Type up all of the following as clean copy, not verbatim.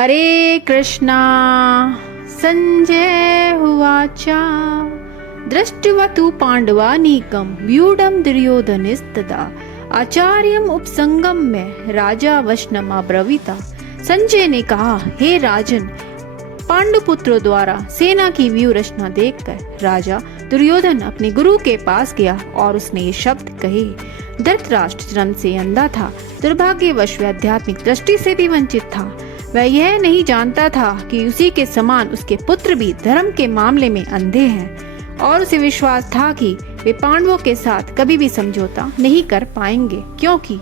हरे कृष्णा। संजय उवाचा दृष्ट्वा तु पाण्डवानीकं व्यूढं दुर्योधनस्तदा आचार्यम उपसंगम्य राजा वचनम् अब्रवीता। संजय ने कहा, हे राजन, पांडुपुत्रों द्वारा सेना की व्यूह रचना देखकर राजा दुर्योधन अपने गुरु के पास गया और उसने ये शब्द कहे। धृतराष्ट्र जन्म से अंधा था, दुर्भाग्यवश वह आध्यात्मिक दृष्टि से भी वंचित था। वह यह नहीं जानता था कि उसी के समान उसके पुत्र भी धर्म के मामले में अंधे हैं और उसे विश्वास था कि वे पांडवों के साथ कभी भी समझौता नहीं कर पाएंगे, क्योंकि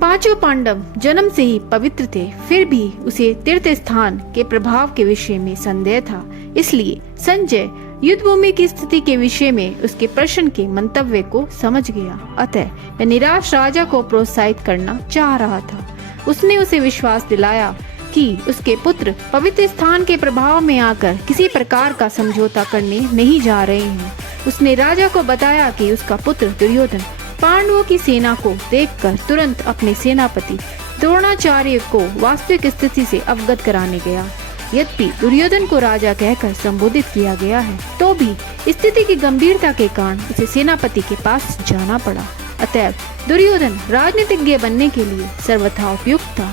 पांचों पांडव जन्म से ही पवित्र थे। फिर भी उसे तीर्थ स्थान के प्रभाव के विषय में संदेह था। इसलिए संजय युद्ध भूमि की स्थिति के विषय में उसके प्रश्न के मंतव्य को समझ गया। अतः वह निराश राजा को प्रोत्साहित करना चाह रहा था। उसने उसे विश्वास दिलाया कि उसके पुत्र पवित्र स्थान के प्रभाव में आकर किसी प्रकार का समझौता करने नहीं जा रहे हैं। उसने राजा को बताया कि उसका पुत्र दुर्योधन पांडवों की सेना को देखकर तुरंत अपने सेनापति द्रोणाचार्य को वास्तविक स्थिति से अवगत कराने गया। यद्यपि दुर्योधन को राजा कहकर संबोधित किया गया है, तो भी स्थिति की गंभीरता के कारण उसे सेनापति के पास जाना पड़ा। अतएव दुर्योधन राजनीतिज्ञ बनने के लिए सर्वथा उपयुक्त था,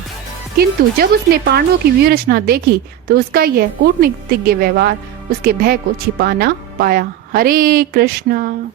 किंतु जब उसने पांडवों की व्यूह रचना देखी तो उसका यह कूटनीतिज्ञ व्यवहार उसके भय को छिपा न पाया। हरे कृष्णा।